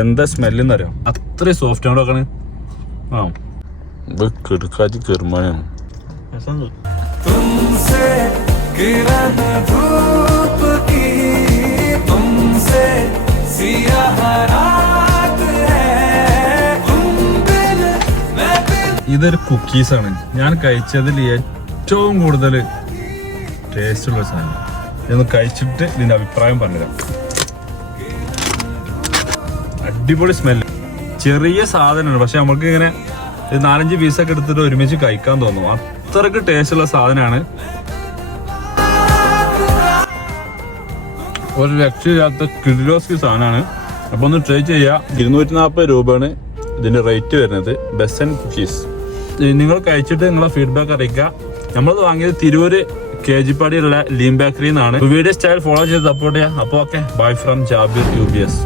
എന്താ സ്മെല്ലെന്ന് അറിയാം, അത്രയും സോഫ്റ്റ് ആണ് നോക്കണേ. ആ കിടക്കാച്ചി കെറുമാനാണ്. ഇതൊരു കുക്കീസാണ് ഞാൻ കഴിച്ചതിൽ ഏറ്റവും കൂടുതൽ ടേസ്റ്റ് ഉള്ള സാധനം. ഇതൊന്ന് കഴിച്ചിട്ട് ഇതിന്റെ അഭിപ്രായം പറഞ്ഞുതരാം. അടിപൊളി സ്മെല്ല്. ചെറിയ സാധനമാണ്, പക്ഷെ നമുക്ക് ഇങ്ങനെ 4-5 പീസൊക്കെ എടുത്തിട്ട് ഒരുമിച്ച് കഴിക്കാൻ തോന്നും. അത്രക്ക് ടേസ്റ്റ് ഉള്ള സാധനമാണ്. ഒരു രക്ഷയില്ലാത്ത കിഡിലോസ്കി സാധനമാണ്. അപ്പൊ ഒന്ന് ട്രൈ ചെയ്യാം. 240 രൂപയാണ് ഇതിന്റെ റേറ്റ് വരുന്നത്. Bessent cookies. നിങ്ങൾ കഴിച്ചിട്ട് നിങ്ങളെ ഫീഡ്ബാക്ക് അറിയിക്കുക. നമ്മളത് വാങ്ങിയത് തിരൂര് കേജിപ്പാടിയുള്ള ലീം ബേക്കറിയിൽ നിന്നാണ്. വീഡിയോ സ്റ്റൈൽ ഫോളോ ചെയ്ത് സപ്പോർട്ട് ചെയ്യാം. അപ്പോൾ okay, bye from Jabir UBS.